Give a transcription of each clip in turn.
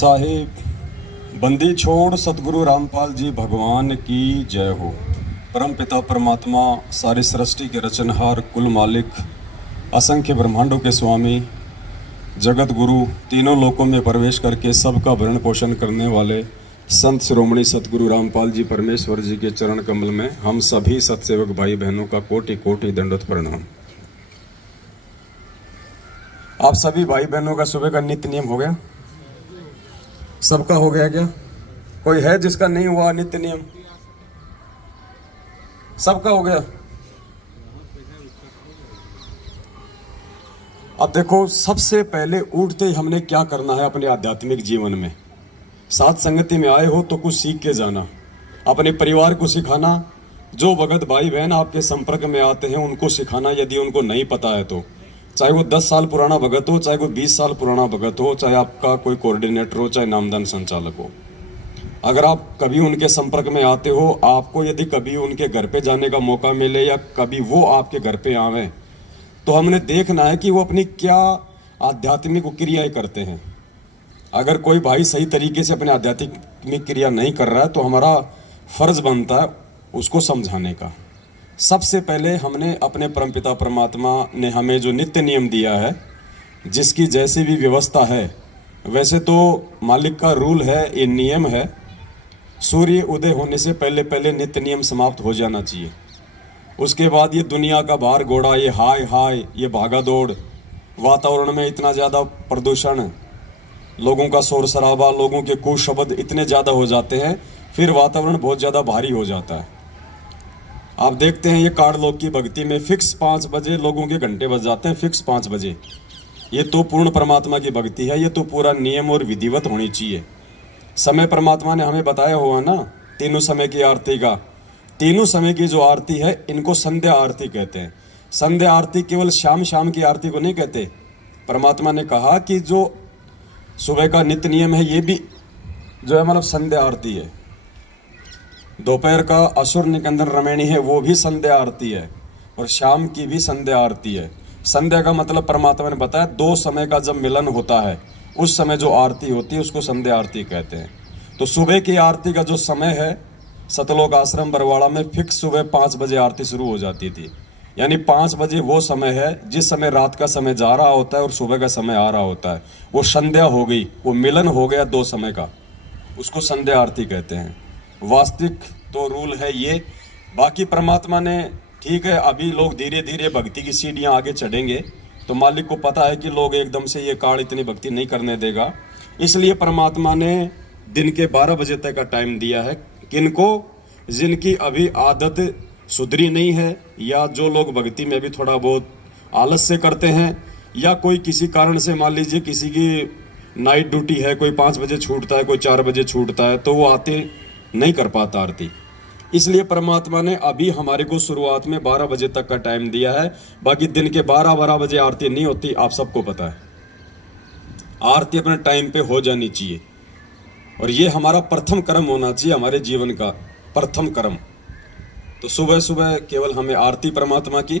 साहेब बंदी छोड़ सतगुरु रामपाल जी भगवान की जय हो। परम पिता परमात्मा सारी सृष्टि के रचनहार कुल मालिक असंख्य ब्रह्मांडों के स्वामी जगत गुरु तीनों लोकों में प्रवेश करके सबका भरण पोषण करने वाले संत शिरोमणि सतगुरु रामपाल जी परमेश्वर जी के चरण कमल में हम सभी सत्सेवक भाई बहनों का कोटि कोटि दंडवत प्रणाम। आप सभी भाई बहनों का सुबह का नित्य नियम हो गया? सबका हो गया क्या? कोई है जिसका नहीं हुआ नित्य नियम? सबका हो गया। अब देखो, सबसे पहले उठते ही हमने क्या करना है अपने आध्यात्मिक जीवन में। साथ संगति में आए हो तो कुछ सीख के जाना, अपने परिवार को सिखाना, जो भगत भाई बहन आपके संपर्क में आते हैं उनको सिखाना यदि उनको नहीं पता है तो। चाहे वो 10 साल पुराना भगत हो, चाहे वो 20 साल पुराना भगत हो, चाहे आपका कोई कोऑर्डिनेटर हो, चाहे नामदान संचालक हो। अगर आप कभी उनके संपर्क में आते हो, आपको यदि कभी उनके घर पे जाने का मौका मिले या कभी वो आपके घर पे आवे, तो हमने देखना है कि वो अपनी क्या आध्यात्मिक क्रियाएं करते हैं। अगर कोई भाई सही तरीके से अपने आध्यात्मिक क्रिया नहीं कर रहा है तो हमारा फर्ज बनता है उसको समझाने का। सबसे पहले हमने अपने परमपिता परमात्मा ने हमें जो नित्य नियम दिया है, जिसकी जैसी भी व्यवस्था है, वैसे तो मालिक का रूल है, ये नियम है, सूर्य उदय होने से पहले पहले नित्य नियम समाप्त हो जाना चाहिए। उसके बाद ये दुनिया का भार घोड़ा, ये हाय हाय, ये भागा दौड़, वातावरण में इतना ज़्यादा प्रदूषण, लोगों का शोर शराबा, लोगों के कुशब्द इतने ज़्यादा हो जाते हैं, फिर वातावरण बहुत ज़्यादा भारी हो जाता है। आप देखते हैं ये कार लोग की भक्ति में फिक्स 5 बजे लोगों के घंटे बज जाते हैं, फिक्स 5 बजे। ये तो पूर्ण परमात्मा की भक्ति है, ये तो पूरा नियम और विधिवत होनी चाहिए। समय परमात्मा ने हमें बताया हुआ ना, तीनों समय की आरती का। तीनों समय की जो आरती है इनको संध्या आरती कहते हैं। संध्या आरती केवल शाम शाम की आरती को नहीं कहते। परमात्मा ने कहा कि जो सुबह का नित्य नियम है ये भी जो है मतलब संध्या आरती है। दोपहर का असुर निकंदन रमैणी है, वो भी संध्या आरती है, और शाम की भी संध्या आरती है। संध्या का मतलब परमात्मा ने बताया 2 समय का जब मिलन होता है उस समय जो आरती होती है उसको संध्या आरती कहते हैं। तो सुबह की आरती का जो समय है, सतलोक आश्रम बरवाड़ा में फिक्स सुबह 5 बजे आरती शुरू हो जाती थी। यानी 5 बजे वो समय है जिस समय रात का समय जा रहा होता है और सुबह का समय आ रहा होता है। वो संध्या हो गई, वो मिलन हो गया 2 समय का, उसको संध्या आरती कहते हैं। वास्तविक तो रूल है ये। बाकी परमात्मा ने, ठीक है, अभी लोग धीरे धीरे भक्ति की सीढ़ियाँ आगे चढ़ेंगे, तो मालिक को पता है कि लोग एकदम से ये काल इतनी भक्ति नहीं करने देगा, इसलिए परमात्मा ने दिन के 12 बजे तक का टाइम दिया है। किनको? जिनकी अभी आदत सुधरी नहीं है, या जो लोग भक्ति में भी थोड़ा बहुत आलस से करते हैं, या कोई किसी कारण से, मान लीजिए किसी की नाइट ड्यूटी है, कोई 5 बजे छूटता है, कोई 4 बजे छूटता है, तो वो आते नहीं कर पाता आरती। इसलिए परमात्मा ने अभी हमारे को शुरुआत में 12 बजे तक का टाइम दिया है। बाकी दिन के 12 बजे आरती नहीं होती, आप सबको पता है। आरती अपने टाइम पे हो जानी चाहिए, और ये हमारा प्रथम कर्म होना चाहिए, हमारे जीवन का प्रथम कर्म। तो सुबह सुबह केवल हमें आरती परमात्मा की।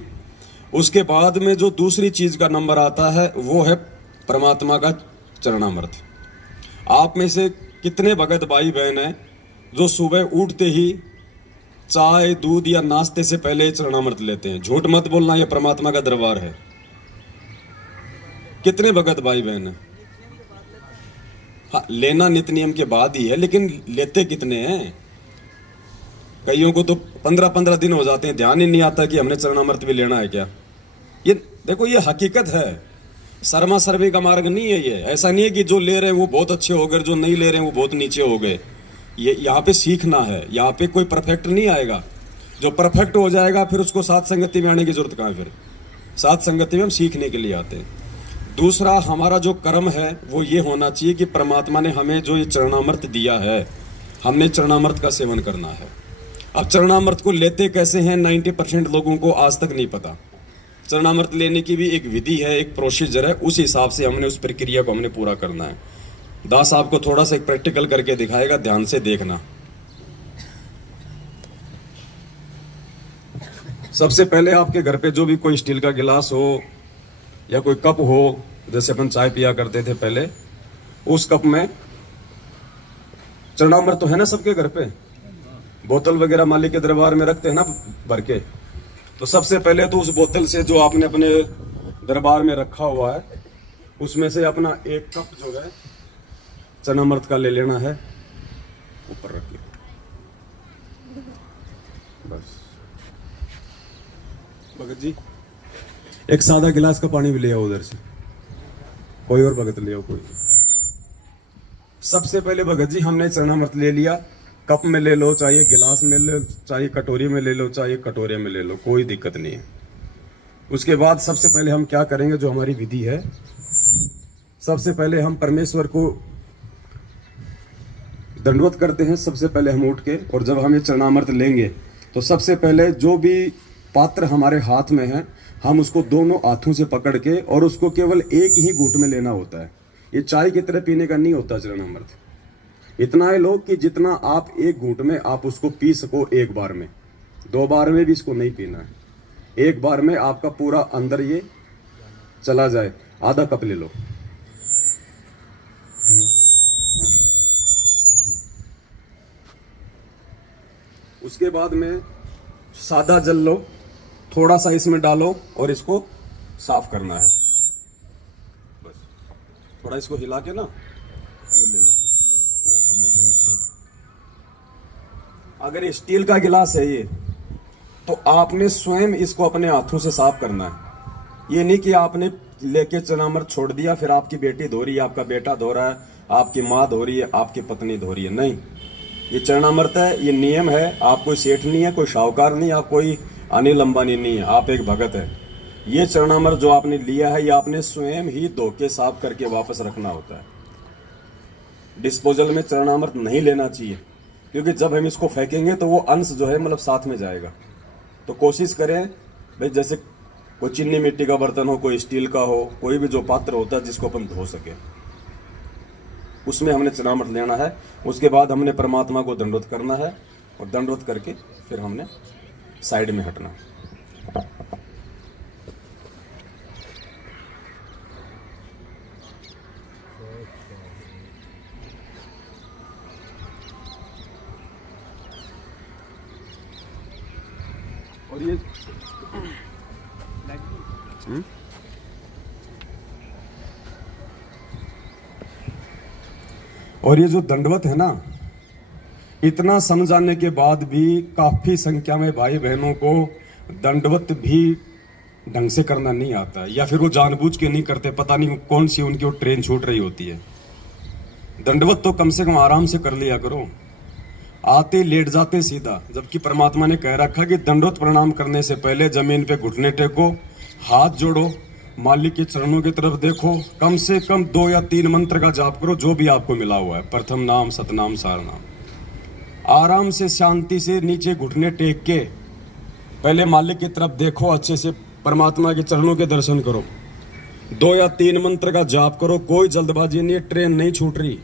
उसके बाद में जो दूसरी चीज का नंबर आता है वो है परमात्मा का चरणामृत। आप में से कितने भगत भाई बहन हैं जो सुबह उठते ही चाय दूध या नाश्ते से पहले चरणामृत लेते हैं? झूठ मत बोलना, ये परमात्मा का दरबार है। कितने भगत भाई बहन हैं? हाँ, लेना नित्य नियम के बाद ही है, लेकिन लेते कितने हैं? कईयों को तो 15-15 दिन हो जाते हैं, ध्यान ही नहीं आता कि हमने चरणामृत भी लेना है क्या। ये देखो, ये हकीकत है, शर्मा सर्वे का मार्ग नहीं है ये। ऐसा नहीं है कि जो ले रहे हैं वो बहुत अच्छे हो गए, जो नहीं ले रहे हैं वो बहुत नीचे हो गए। ये यहाँ पे सीखना है, यहाँ पे कोई परफेक्ट नहीं आएगा। जो परफेक्ट हो जाएगा फिर उसको साथ संगति में आने की जरूरत कहाँ है? फिर साथ संगति में हम सीखने के लिए आते हैं। दूसरा, हमारा जो कर्म है वो ये होना चाहिए कि परमात्मा ने हमें जो ये चरणामृत दिया है, हमने चरणामृत का सेवन करना है। अब चरणामृत को लेते कैसे हैं 90% लोगों को आज तक नहीं पता। चरणामृत लेने की भी एक विधि है, एक प्रोसीजर है, उस हिसाब से हमने उस प्रक्रिया को हमने पूरा करना है। दास आपको थोड़ा सा एक प्रैक्टिकल करके दिखाएगा, ध्यान से देखना। सबसे पहले आपके घर पे जो भी कोई स्टील का गिलास हो या कोई कप हो, जैसे अपन चाय पिया करते थे पहले, उस कप में चरणामृत तो है ना सबके घर पे, बोतल वगैरह मालिक के दरबार में रखते हैं ना भर के। तो सबसे पहले तो उस बोतल से जो आपने अपने दरबार में रखा हुआ है उसमें से अपना एक कप जो है चरणामृत का ले लेना है, ऊपर रखिए बस। भगत जी एक सादा गिलास का पानी भी ले आओ उधर से, कोई और भगत ले आओ कोई। सबसे पहले भगत जी हमने चरणामृत ले लिया, कप में ले लो, चाहे गिलास में ले लो, चाहे कटोरी में ले लो, चाहे कटोरे में ले लो, कोई दिक्कत नहीं है। उसके बाद सबसे पहले हम क्या करेंगे, जो हमारी विधि है, सबसे पहले हम परमेश्वर को दंडवत करते हैं। सबसे पहले हम उठ के, और जब हम ये चरणामृत लेंगे तो सबसे पहले जो भी पात्र हमारे हाथ में है हम उसको दोनों हाथों से पकड़ के, और उसको केवल एक ही घूंट में लेना होता है। ये चाय की तरह पीने का नहीं होता चरणामृत। इतना है लोग कि जितना आप एक घूंट में आप उसको पी सको एक बार में, 2 बार में भी इसको नहीं पीना है, एक बार में आपका पूरा अंदर ये चला जाए। आधा कप ले लो, उसके बाद में सादा जल लो, थोड़ा सा इसमें डालो और इसको साफ करना है। बस थोड़ा इसको हिला के ना वो ले लो। अगर स्टील का गिलास है ये, तो आपने स्वयं इसको अपने हाथों से साफ करना है। ये नहीं कि आपने लेके चरणामृत छोड़ दिया, फिर आपकी बेटी धो रही है, आपका बेटा धो रहा है, आपकी माँ धो रही है, आपकी पत्नी धो रही है। नहीं, ये चरणामृत है, ये नियम है। आप कोई सेठ नहीं है, कोई शाहूकार नहीं, आप कोई अनिल अंबानी नहीं है, आप एक भगत है। ये चरणामृत जो आपने लिया है ये आपने स्वयं ही धो के साफ करके वापस रखना होता है। डिस्पोजल में चरणामृत नहीं लेना चाहिए, क्योंकि जब हम इसको फेंकेंगे तो वो अंश जो है मतलब साथ में जाएगा। तो कोशिश करें भाई, जैसे कोई चीनी मिट्टी का बर्तन हो, कोई स्टील का हो, कोई भी जो पात्र होता है जिसको अपन धो सके, उसमें हमने चरणामृत लेना है। उसके बाद हमने परमात्मा को दंडवत करना है, और दंडवत करके फिर हमने साइड में हटना। और ये और ये जो दंडवत है ना, इतना समझाने के बाद भी काफी संख्या में भाई बहनों को दंडवत भी ढंग से करना नहीं आता है, या फिर वो जानबूझ के नहीं करते, पता नहीं कौन सी उनकी वो ट्रेन छूट रही होती है। दंडवत तो कम से कम आराम से कर लिया करो, आते लेट जाते सीधा। जबकि परमात्मा ने कह रखा कि दंडवत प्रणाम करने से पहले जमीन पे घुटने टेको, हाथ जोड़ो, मालिक के चरणों की तरफ देखो, कम से कम 2 या 3 मंत्र का जाप करो जो भी आपको मिला हुआ है, प्रथम नाम, सतनाम, सारनाम। आराम से शांति से नीचे घुटने टेक के पहले मालिक की तरफ देखो, अच्छे से परमात्मा के चरणों के दर्शन करो, 2 या 3 मंत्र का जाप करो, कोई जल्दबाजी नहीं है, ट्रेन नहीं छूट रही।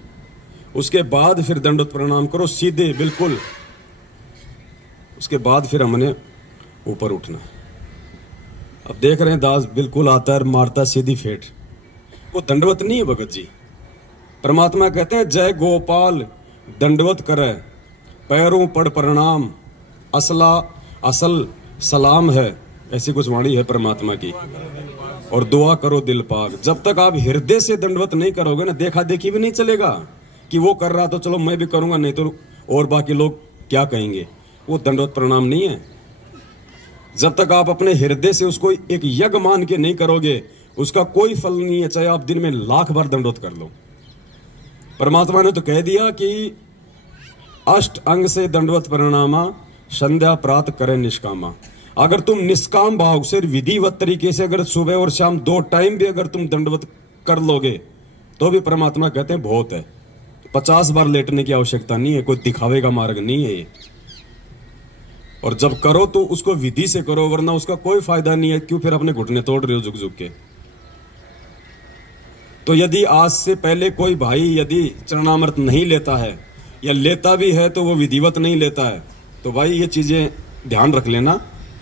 उसके बाद फिर दंडवत प्रणाम करो सीधे बिल्कुल। उसके बाद फिर हमने ऊपर उठना। अब देख रहे हैं दास बिल्कुल आता है, मारता सीधी फेट। वो दंडवत नहीं है भगत जी। परमात्मा कहते हैं जय गोपाल दंडवत करे, पैरों पड़ प्रणाम, असला असल सलाम है, ऐसी कुछ वाणी है परमात्मा की। और दुआ करो दिल पाक। जब तक आप हृदय से दंडवत नहीं करोगे ना, देखा देखी भी नहीं चलेगा कि वो कर रहा तो चलो मैं भी करूंगा, नहीं तो और बाकी लोग क्या कहेंगे। वो दंडवत प्रणाम नहीं है। जब तक आप अपने हृदय से उसको एक यज्ञ मान के नहीं करोगे, उसका कोई फल नहीं है, चाहे आप दिन में 1,00,000 बार दंडवत कर लो। परमात्मा ने तो कह दिया कि अष्ट अंग से दंडवत प्रणामा, संध्या प्रात करे निष्कामा। अगर तुम निष्काम भाव से विधिवत तरीके से अगर सुबह और शाम 2 टाइम भी अगर तुम दंडवत कर लोगे तो भी परमात्मा कहते हैं बहुत है। 50 बार लेटने की आवश्यकता नहीं है, कोई दिखावे का मार्ग नहीं है ये। और जब करो तो उसको विधि से करो, वरना उसका कोई फायदा नहीं है। क्यों फिर अपने घुटने तोड़ रहे हो झुक झुक के। तो यदि आज से पहले कोई भाई यदि चरणामृत नहीं लेता है, या लेता भी है तो वो विधिवत नहीं लेता है, तो भाई ये चीजें ध्यान रख लेना।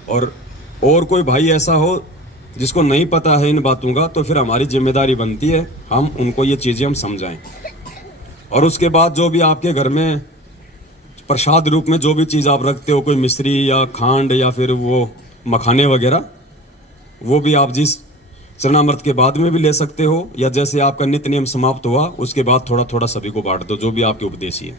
और कोई भाई ऐसा हो जिसको नहीं पता है इन बातों का, तो फिर हमारी जिम्मेदारी बनती है हम उनको ये चीजें हम समझाएं। और उसके बाद जो भी आपके घर में प्रसाद रूप में जो भी चीज़ आप रखते हो, कोई मिश्री या खांड या फिर वो मखाने वगैरह, वो भी आप जिस चरणामृत के बाद में भी ले सकते हो, या जैसे आपका नित्य नियम समाप्त हुआ उसके बाद थोड़ा थोड़ा सभी को बांट दो, जो भी आपके उपदेशी है।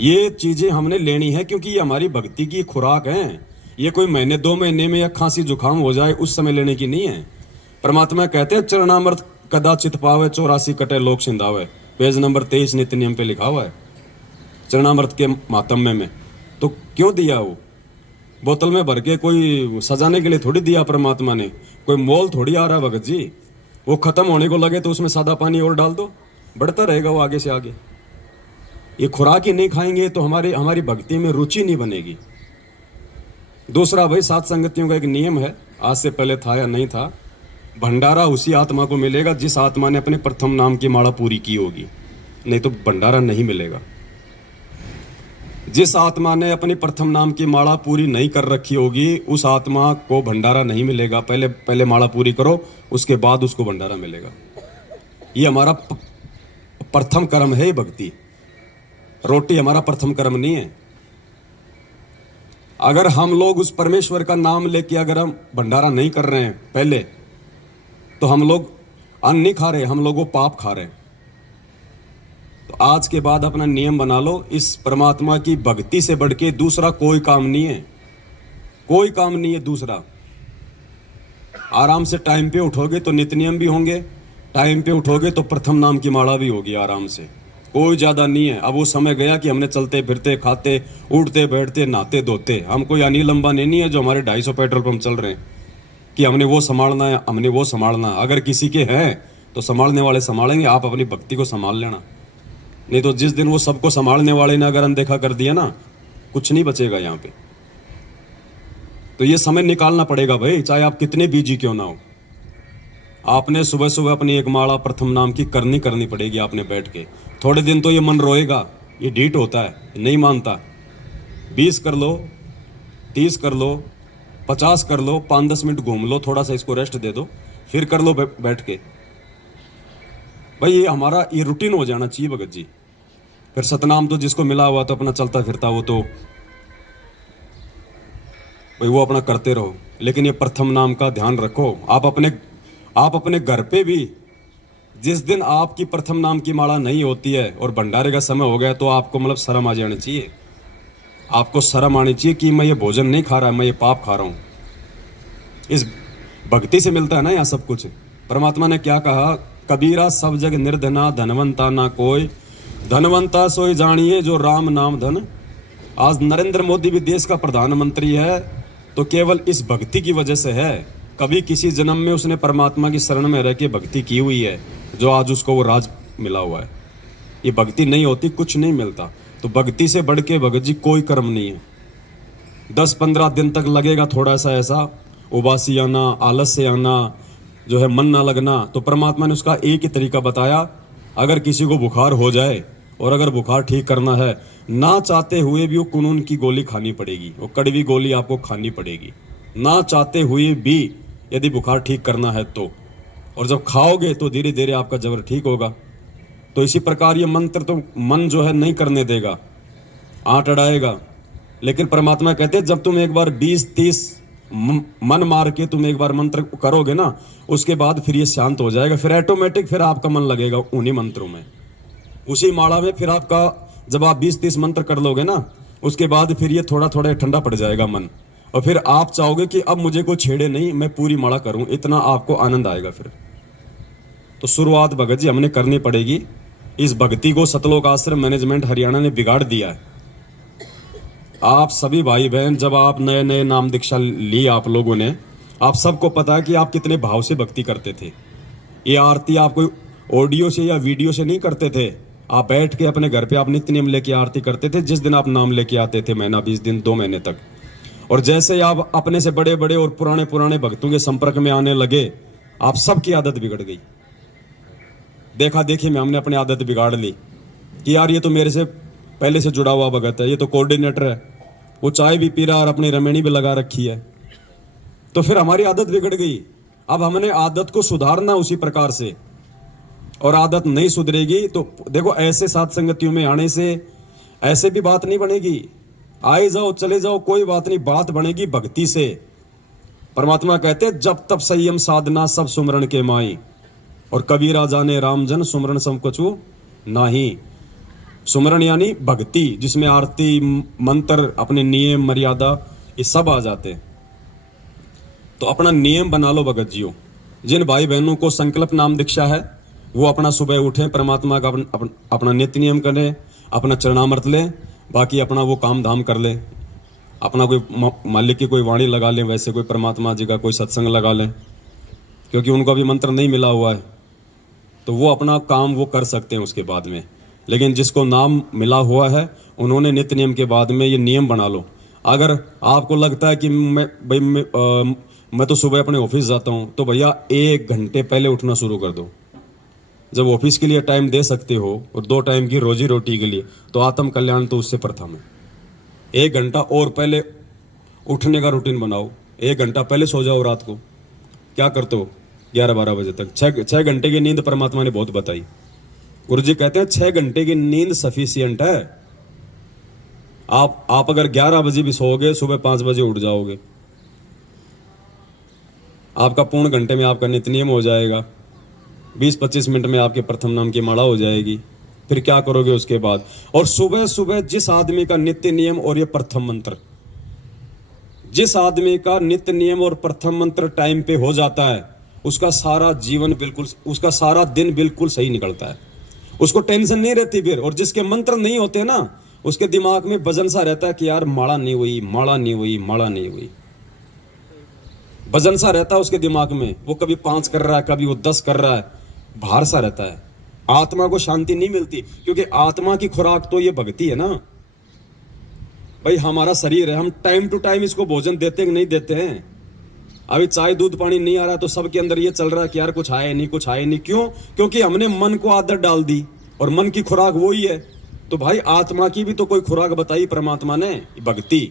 ये चीजें हमने लेनी है क्योंकि ये हमारी भक्ति की खुराक है। ये कोई महीने 2 महीने में या खांसी जुकाम हो जाए उस समय लेने की नहीं है। परमात्मा कहते हैं चरणामृत कदाचित पावे 84 कटे लोक सिंधावे, पेज नंबर 23 नित्य नियम पे लिखा हुआ है चरणामृत के मातम्य में। तो क्यों दिया? वो बोतल में भर के कोई सजाने के लिए थोड़ी दिया परमात्मा ने, कोई मोल थोड़ी आ रहा है भगत जी। वो खत्म होने को लगे तो उसमें सादा पानी और डाल दो, बढ़ता रहेगा वो आगे से आगे। ये खुराक ही नहीं खाएंगे तो हमारी भक्ति में रुचि नहीं बनेगी। दूसरा भाई, सात संगतियों का एक नियम है, आज से पहले था या नहीं था, भंडारा उसी आत्मा को मिलेगा जिस आत्मा ने अपने प्रथम नाम की माला पूरी की होगी, नहीं तो भंडारा नहीं मिलेगा। जिस आत्मा ने अपनी प्रथम नाम की माला पूरी नहीं कर रखी होगी उस आत्मा को भंडारा नहीं मिलेगा। पहले माला पूरी करो, उसके बाद उसको भंडारा मिलेगा। ये हमारा प्रथम कर्म है भक्ति। रोटी हमारा प्रथम कर्म नहीं है। अगर हम लोग उस परमेश्वर का नाम लेके अगर हम भंडारा नहीं कर रहे हैं पहले, तो हम लोग अन्न नहीं खा रहे, हम लोग वो पाप खा रहे हैं। तो आज के बाद अपना नियम बना लो, इस परमात्मा की भक्ति से बढ़ के दूसरा कोई काम नहीं है, कोई काम नहीं है दूसरा। आराम से टाइम पे उठोगे तो नित्य नियम भी होंगे, टाइम पे उठोगे तो प्रथम नाम की माला भी होगी आराम से। कोई ज्यादा नहीं है। अब वो समय गया कि हमने चलते फिरते खाते उठते बैठते नहाते धोते, हम कोई अनिल अंबानी नहीं है जो हमारे 250 पेट्रोल पंप चल रहे हैं कि हमने वो संभालना है, हमने वो संभालना। अगर किसी के हैं तो संभालने वाले संभालेंगे, आप अपनी भक्ति को संभाल लेना। नहीं तो जिस दिन वो सबको संभालने वाले ने अगर अनदेखा कर दिया ना, कुछ नहीं बचेगा यहाँ पे। तो ये समय निकालना पड़ेगा भाई, चाहे आप कितने बिजी क्यों ना हो। आपने सुबह सुबह अपनी एक माला प्रथम नाम की करनी पड़ेगी। आपने बैठ के थोड़े दिन तो ये मन रोएगा, ये डीट होता है, नहीं मानता। 20 कर लो, 30 कर लो, 50 कर लो, 5-10 मिनट घूम लो, थोड़ा सा इसको रेस्ट दे दो, फिर कर लो बैठ के। भाई ये हमारा ये रूटीन हो जाना चाहिए भगत जी। फिर सतनाम तो जिसको मिला हुआ तो अपना चलता फिरता वो तो भाई वो अपना करते रहो, लेकिन ये प्रथम नाम का ध्यान रखो। आप अपने घर पे भी जिस दिन आपकी प्रथम नाम की माला नहीं होती है और भंडारे का समय हो गया तो आपको मतलब शर्म आ जानी चाहिए। आपको शर्म आनी चाहिए कि मैं ये भोजन नहीं खा रहा, मैं ये पाप खा रहा हूं। इस भक्ति से मिलता है ना यहाँ सब कुछ। परमात्मा ने क्या कहा, कबीरा सब जग निर्धना धनवंता ना कोई, धनवंता सोई जानिए जो राम नाम धन। आज नरेंद्र मोदी भी देश का प्रधानमंत्री है तो केवल इस भक्ति की वजह से है। कभी किसी जन्म में उसने परमात्मा की शरण में रह के भक्ति की हुई है, जो आज उसको वो राज मिला हुआ है। ये भक्ति नहीं होती कुछ नहीं मिलता। तो भक्ति से बढ़ के भगत जी कोई कर्म नहीं है। 10-15 दिन तक लगेगा थोड़ा सा ऐसा उबासी आना, आलस से आना, जो है मन ना लगना, तो परमात्मा ने उसका एक ही तरीका बताया। अगर किसी को बुखार हो जाए और अगर बुखार ठीक करना है, ना चाहते हुए भी वो कुनून की गोली खानी पड़ेगी, वो कड़वी गोली आपको खानी पड़ेगी, ना चाहते हुए भी, यदि बुखार ठीक करना है तो। और जब खाओगे तो धीरे धीरे आपका जबर ठीक होगा। तो इसी प्रकार ये मंत्र तो मन जो है नहीं करने देगा, आंट अड़ाएगा। लेकिन परमात्मा कहते हैं जब तुम एक बार 20-30 मन मार के तुम एक बार मंत्र करोगे ना, उसके बाद फिर ये शांत हो जाएगा। फिर ऑटोमेटिक फिर आपका मन लगेगा उन्हीं मंत्रों में, उसी माला में। फिर आपका जब आप 20-30 मंत्र कर लोगे ना, उसके बाद फिर ये थोड़ा थोड़ा ठंडा पड़ जाएगा मन, और फिर आप चाहोगे कि अब मुझे कोई छेड़े नहीं, मैं पूरी माला करूं। इतना आपको आनंद आएगा फिर। तो शुरुआत भगत जी हमने करनी पड़ेगी। इस भक्ति को सतलोक आश्रम मैनेजमेंट हरियाणा ने बिगाड़ दिया है। आप सभी भाई बहन, जब आप नए नए नाम दीक्षा ली आप लोगों ने, आप सबको पता है कि आप कितने भाव से भक्ति करते थे। ये आरती आप कोई ऑडियो से या वीडियो से नहीं करते थे। आप बैठ के अपने घर पे आप नित्य नियम लेके आरती करते थे। जिस दिन आप नाम लेके आते थे, महीना 20 दिन 2 महीने तक, और जैसे आप अपने से बड़े बड़े और पुराने भक्तों के संपर्क में आने लगे, आप सबकी आदत बिगड़ गई। देखा देखी में हमने अपनी आदत बिगाड़ ली कि यार ये तो मेरे से पहले से जुड़ा हुआ भगत है, ये तो कोऑर्डिनेटर है, वो चाय भी पी रहा और अपनी रमेणी भी लगा रखी है। तो फिर हमारी आदत बिगड़ गई। अब हमने आदत को सुधारना उसी प्रकार से। और आदत नहीं सुधरेगी तो देखो ऐसे साथ संगतियों में आने से ऐसे भी बात नहीं बनेगी। आए जाओ चले जाओ कोई बात नहीं, बात बनेगी भक्ति से। परमात्मा कहते जब तब संयम साधना सब सुमरण के माई, और कबीरा जाने रामजन सुमरण सम कछु नाही। सुमरण यानी भक्ति, जिसमें आरती मंत्र अपने नियम मर्यादा ये सब आ जाते हैं। तो अपना नियम बना लो भगत जियो। जिन भाई बहनों को संकल्प नाम दीक्षा है वो अपना सुबह उठें, परमात्मा का अपना नित्य नियम करें, अपना चरणामृत लें, बाकी अपना वो काम धाम कर ले। अपना कोई मालिक की कोई वाणी लगा लें, वैसे कोई परमात्मा जी का कोई सत्संग लगा लें, क्योंकि उनको भी मंत्र नहीं मिला हुआ है तो वो अपना काम वो कर सकते हैं उसके बाद में। लेकिन जिसको नाम मिला हुआ है उन्होंने नित्य नियम के बाद में ये नियम बना लो। अगर आपको लगता है कि मैं तो सुबह अपने ऑफिस जाता हूँ, तो भैया 1 घंटे पहले उठना शुरू कर दो। जब ऑफिस के लिए टाइम दे सकते हो और 2 टाइम की रोजी रोटी के लिए, तो आत्म कल्याण तो उससे प्रथम है। 1 घंटा और पहले उठने का रूटीन बनाओ। 1 घंटा पहले सो जाओ। रात को क्या करते हो 11-12 बजे तक? 6 घंटे की नींद परमात्मा ने बहुत बताई। गुरु जी कहते हैं 6 घंटे की नींद सफिशियंट है। आप अगर 11 बजे भी सोओगे, सुबह 5 बजे उठ जाओगे, आपका पूर्ण घंटे में आपका नित्य नियम हो जाएगा। 20-25 मिनट में आपके प्रथम नाम की माला हो जाएगी। फिर क्या करोगे उसके बाद? और सुबह सुबह जिस आदमी का नित्य नियम और ये प्रथम मंत्र, जिस आदमी का नित्य नियम और प्रथम मंत्र टाइम पे हो जाता है, उसका सारा जीवन बिल्कुल, उसका सारा दिन बिल्कुल सही निकलता है। उसको टेंशन नहीं रहती फिर। और जिसके मंत्र नहीं होते ना, उसके दिमाग में वजन सा रहता है कि यार माला नहीं हुई, माला नहीं हुई, माला नहीं हुई। वजन सा रहता है उसके दिमाग में। वो कभी 5 कर रहा है, कभी वो 10 कर रहा है, भार सा रहता है। आत्मा को शांति नहीं मिलती, क्योंकि आत्मा की खुराक तो ये भक्ति है ना भाई। हमारा शरीर है, हम टाइम टू टाइम इसको भोजन देते हैं कि नहीं देते हैं? अभी चाय दूध पानी नहीं आ रहा तो सबके अंदर ये चल रहा है कि यार कुछ आए नहीं, कुछ आए नहीं। क्यों? क्योंकि हमने मन को आदत डाल दी, और मन की खुराक वो ही है। तो भाई आत्मा की भी तो कोई खुराक बताई परमात्मा ने, भक्ति।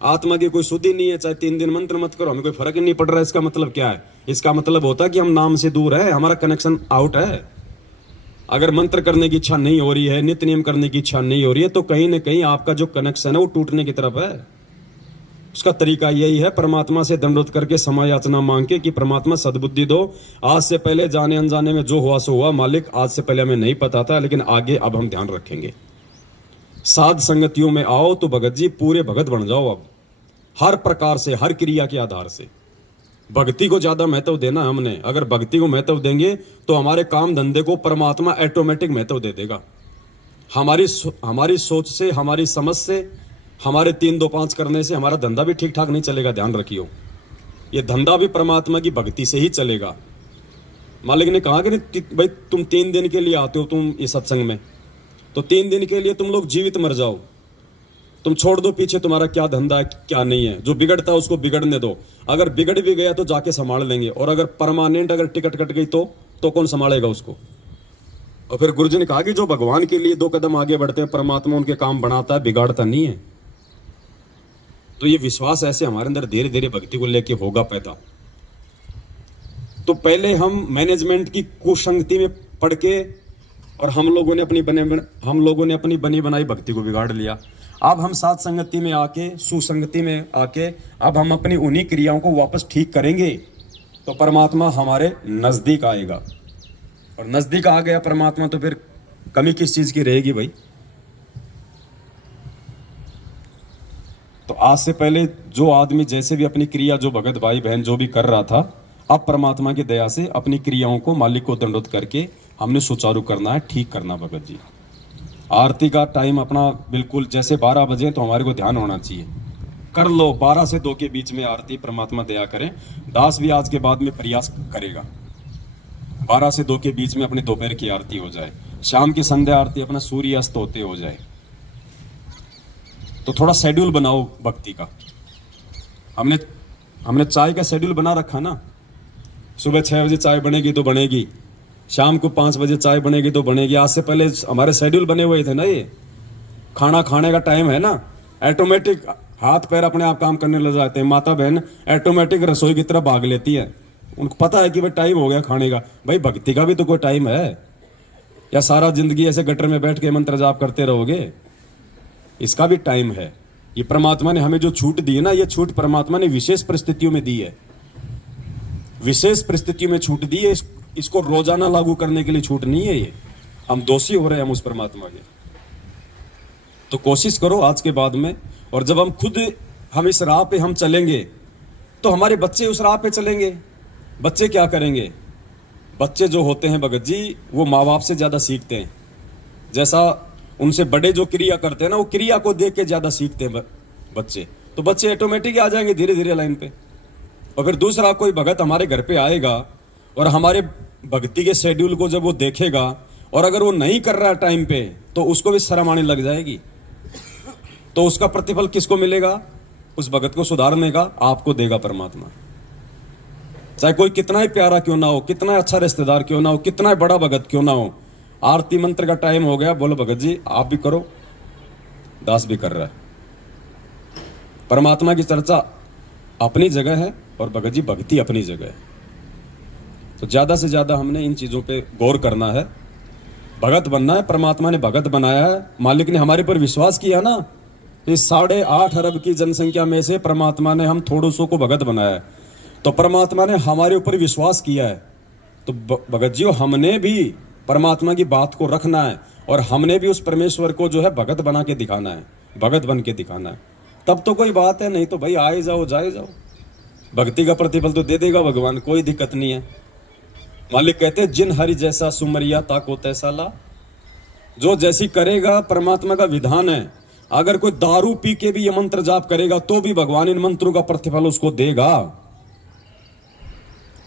आत्मा की कोई शुद्धि नहीं है, चाहे 3 दिन मंत्र मत करो, हमें कोई फर्क ही नहीं पड़ रहा है। इसका मतलब क्या है? इसका मतलब होता है कि हम नाम से दूर है, हमारा कनेक्शन आउट है। अगर मंत्र करने की इच्छा नहीं हो रही है, नित्य नियम करने की इच्छा नहीं हो रही है, तो कहीं ना कहीं आपका जो कनेक्शन है वो टूटने की तरफ है। उसका तरीका यही है, परमात्मा से दंडोत करके क्षमा याचना मांग के कि परमात्मा सद्बुद्धि दो। आज से पहले जाने अनजाने में जो हुआ सो हुआ, मालिक आज से पहले हमें नहीं पता था, लेकिन आगे अब हम ध्यान रखेंगे। साध संगतियों में आओ तो भगत जी पूरे भगत बन जाओ। अब हर प्रकार से, हर क्रिया के आधार से भक्ति को ज्यादा महत्व देना है हमने। अगर भक्ति को महत्व देंगे तो हमारे काम धंधे को परमात्मा ऑटोमेटिक महत्व दे देगा। हमारी सोच से, हमारी समझ से, हमारे 3-2-5 करने से हमारा धंधा भी ठीक ठाक नहीं चलेगा। ध्यान रखियो, ये धंधा भी परमात्मा की भक्ति से ही चलेगा। मालिक ने कहा कि भाई तुम 3 दिन के लिए आते हो तुम इस सत्संग में, तो 3 दिन के लिए तुम लोग जीवित मर जाओ। तुम छोड़ दो पीछे तुम्हारा क्या धंधा है क्या नहीं है। जो बिगड़ता है उसको बिगड़ने दो। अगर बिगड़ भी गया तो जाके संभाल लेंगे, और अगर परमानेंट अगर टिकट कट गई तो कौन संभालेगा उसको? और फिर गुरुजी ने कहा कि जो भगवान के लिए 2 कदम आगे बढ़ते हैं, परमात्मा उनके काम बनाता है, बिगाड़ता नहीं है। तो ये विश्वास ऐसे हमारे अंदर धीरे धीरे भक्ति को लेके होगा पैदा। तो पहले हम मैनेजमेंट की कुसंगति में पड़ के, और हम लोगों ने अपनी बनी बनाई भक्ति को बिगाड़ लिया। अब हम साथ संगति में आके, सुसंगति में आके, अब हम अपनी उन्हीं क्रियाओं को वापस ठीक करेंगे तो परमात्मा हमारे नजदीक आएगा। और नजदीक आ गया परमात्मा तो फिर कमी किस चीज की रहेगी भाई? तो आज से पहले जो आदमी जैसे भी अपनी क्रिया, जो भगत भाई बहन जो भी कर रहा था, अब परमात्मा की दया से अपनी क्रियाओं को मालिक को दंडोत करके हमने सुचारू करना है, ठीक करना। भगत जी आरती का टाइम अपना बिल्कुल जैसे 12 बजे तो हमारे को ध्यान होना चाहिए। कर लो 12 से 2 के बीच में आरती, परमात्मा दया करें। दास भी आज के बाद में प्रयास करेगा 12 से 2 के बीच में अपनी दोपहर की आरती हो जाए, शाम की संध्या आरती अपना सूर्य अस्त होते हो जाए। तो थोड़ा शेड्यूल बनाओ भक्ति का। हमने चाय का शेड्यूल बना रखा ना, सुबह 6 बजे चाय बनेगी तो बनेगी, शाम को 5 बजे चाय बनेगी तो बनेगी। आज से पहले हमारे शेड्यूल बने हुए थे ना। ये खाना खाने का टाइम है ना, ऑटोमेटिक हाथ पैर अपने आप काम करने लग जाते हैं। माता बहन ऑटोमेटिक रसोई की तरफ भाग लेती है, उनको पता है कि भाई टाइम हो गया खाने का। भाई भक्ति का भी तो कोई टाइम है, या सारा जिंदगी ऐसे गटर में बैठ के मंत्र जाप करते रहोगे? इसका भी टाइम है। ये परमात्मा ने हमें जो छूट दी है ना, ये छूट परमात्मा ने विशेष परिस्थितियों में दी है, विशेष परिस्थितियों में छूट दी है। इसको रोजाना लागू करने के लिए छूट नहीं है। ये हम दोषी हो रहे हैं हम उस परमात्मा के। तो कोशिश करो आज के बाद में, और जब हम इस राह पे हम चलेंगे तो हमारे बच्चे उस राह पे चलेंगे। बच्चे क्या करेंगे? बच्चे जो होते हैं भगत जी, वो माँ बाप से ज्यादा सीखते हैं। जैसा उनसे बड़े जो क्रिया करते हैं ना, वो क्रिया को देख के ज्यादा सीखते हैं बच्चे। तो बच्चे ऑटोमेटिक आ जाएंगे धीरे धीरे लाइन पे। और फिर दूसरा कोई भगत हमारे घर पे आएगा और हमारे भक्ति के शेड्यूल को जब वो देखेगा, और अगर वो नहीं कर रहा टाइम पे, तो उसको भी शर्म आने लग जाएगी। तो उसका प्रतिफल किसको मिलेगा? उस भगत को सुधारने का आपको देगा परमात्मा। चाहे कोई कितना ही प्यारा क्यों ना हो, कितना अच्छा रिश्तेदार क्यों ना हो, कितना ही बड़ा भगत क्यों ना हो। आरती मंत्र का टाइम हो गया, बोलो भगत जी आप भी करो, दास भी कर रहा है। परमात्मा की चर्चा अपनी जगह है और भगत जी भक्ति अपनी जगह है। तो ज्यादा से ज्यादा हमने इन चीजों पे गौर करना है। भगत बनना है, परमात्मा ने भगत बनाया है। मालिक ने हमारे पर विश्वास किया ना, इस 8.5 अरब की जनसंख्या में से परमात्मा ने हम थोड़ों सौ को भगत बनाया है। तो परमात्मा ने हमारे ऊपर विश्वास किया है। तो भगत जी हमने भी परमात्मा की बात को रखना है, और हमने भी उस परमेश्वर को जो है भगत बना के दिखाना है, भगत बन के दिखाना है। तब तो कोई बात है, नहीं तो भाई आए जाओ जाए जाओ, भक्ति का प्रतिफल तो दे देगा भगवान, कोई दिक्कत नहीं है। मालिक कहते हैं जिन हरि जैसा सुमरिया ताको तैसा ला। जो जैसी करेगा, परमात्मा का विधान है। अगर कोई दारू पी के भी ये मंत्र जाप करेगा तो भी भगवान इन मंत्रों का प्रतिफल उसको देगा।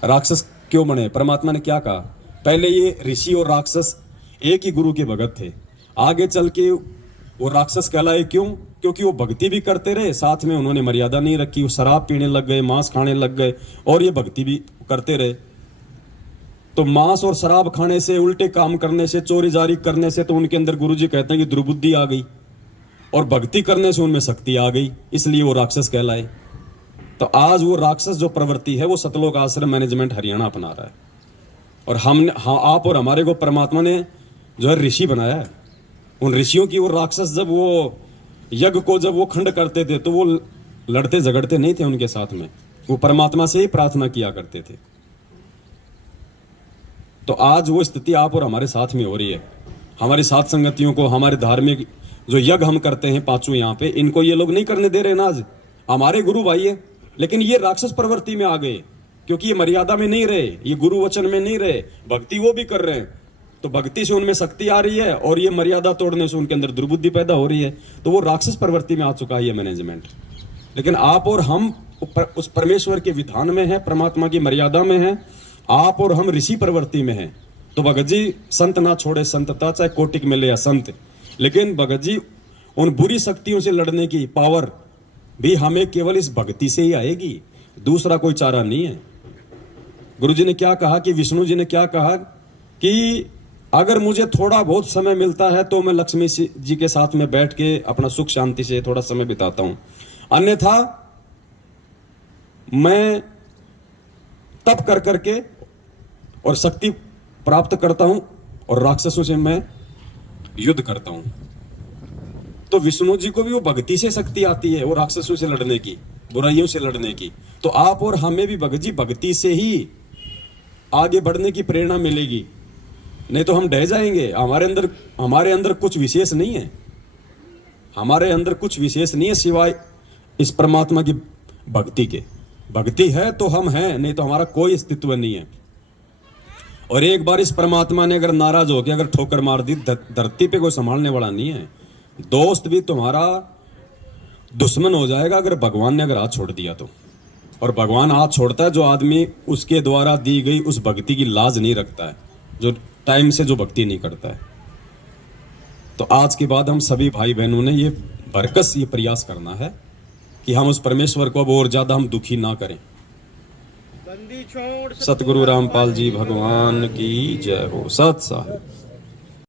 राक्षस क्यों बने? परमात्मा ने क्या कहा? पहले ये ऋषि और राक्षस एक ही गुरु के भगत थे। आगे चल के वो राक्षस कहलाए क्यों? क्योंकि वो भक्ति भी करते रहे, साथ में उन्होंने मर्यादा नहीं रखी। वो शराब पीने लग गए, मांस खाने लग गए, और ये भक्ति भी करते रहे। तो मांस और शराब खाने से, उल्टे काम करने से, चोरी जारी करने से तो उनके अंदर गुरुजी कहते हैं कि दुर्बुद्धि आ गई, और भक्ति करने से उनमें शक्ति आ गई, इसलिए वो राक्षस कहलाए। तो आज वो राक्षस जो प्रवृत्ति है वो सतलोक आश्रम मैनेजमेंट हरियाणा अपना रहा है। और आप और हमारे को परमात्मा ने जो है ऋषि बनाया है। उन ऋषियों की वो राक्षस जब वो यज्ञ को जब वो खंड करते थे तो वो लड़ते झगड़ते नहीं थे उनके साथ में, वो परमात्मा से ही प्रार्थना किया करते थे। तो आज वो स्थिति आप और हमारे साथ में हो रही है। हमारी साथ संगतियों को, हमारे धार्मिक जो यज्ञ हम करते हैं पांचों यहाँ पे, इनको ये लोग नहीं करने दे रहे ना। आज हमारे गुरु भाई है, लेकिन ये राक्षस प्रवृत्ति में आ गए, क्योंकि ये मर्यादा में नहीं रहे, ये गुरु वचन में नहीं रहे। भक्ति वो भी कर रहे हैं, तो भक्ति से उनमें शक्ति आ रही है, और ये मर्यादा तोड़ने से उनके अंदर दुर्बुद्धि पैदा हो रही है। तो वो राक्षस प्रवृत्ति में आ चुका है ये मैनेजमेंट। लेकिन आप और हम उस परमेश्वर के विधान में है, परमात्मा की मर्यादा में है। आप और हम ऋषि प्रवृत्ति में है। तो भगत जी संत ना छोड़े संतता, चाहे कोटिक मिले या संत। लेकिन भगत जी उन बुरी शक्तियों से लड़ने की पावर भी हमें केवल इस भक्ति से ही आएगी, दूसरा कोई चारा नहीं है। गुरु जी ने क्या कहा कि विष्णु जी ने क्या कहा कि अगर मुझे थोड़ा बहुत समय मिलता है तो मैं लक्ष्मी जी के साथ में बैठ के अपना सुख शांति से थोड़ा समय बिताता हूं, अन्यथा मैं तप कर करके और शक्ति प्राप्त करता हूं और राक्षसों से मैं युद्ध करता हूं। तो विष्णु जी को भी वो भक्ति से शक्ति आती है, वो राक्षसों से लड़ने की, बुराइयों से लड़ने की। तो आप और हमें भी भगत जी भक्ति से ही आगे बढ़ने की प्रेरणा मिलेगी, नहीं तो हम ढह जाएंगे। हमारे अंदर कुछ विशेष नहीं है, हमारे अंदर कुछ विशेष नहीं है सिवाय इस परमात्मा की भक्ति के। भक्ति है तो हम हैं, नहीं तो हमारा कोई अस्तित्व नहीं है। और एक बार इस परमात्मा ने अगर नाराज होकर अगर ठोकर मार दी, धरती पे कोई संभालने वाला नहीं है। दोस्त भी तुम्हारा दुश्मन हो जाएगा अगर भगवान ने अगर हाथ छोड़ दिया तो। और भगवान हाथ छोड़ता है जो आदमी उसके द्वारा दी गई उस भक्ति की लाज नहीं रखता है, जो टाइम से जो भक्ति नहीं करता है। तो आज के बाद हम सभी भाई बहनों ने ये बरकस ये प्रयास करना है कि हम उस परमेश्वर को अब और ज्यादा हम दुखी ना करें। सतगुरु रामपाल जी भगवान की जय हो। सत साहिब।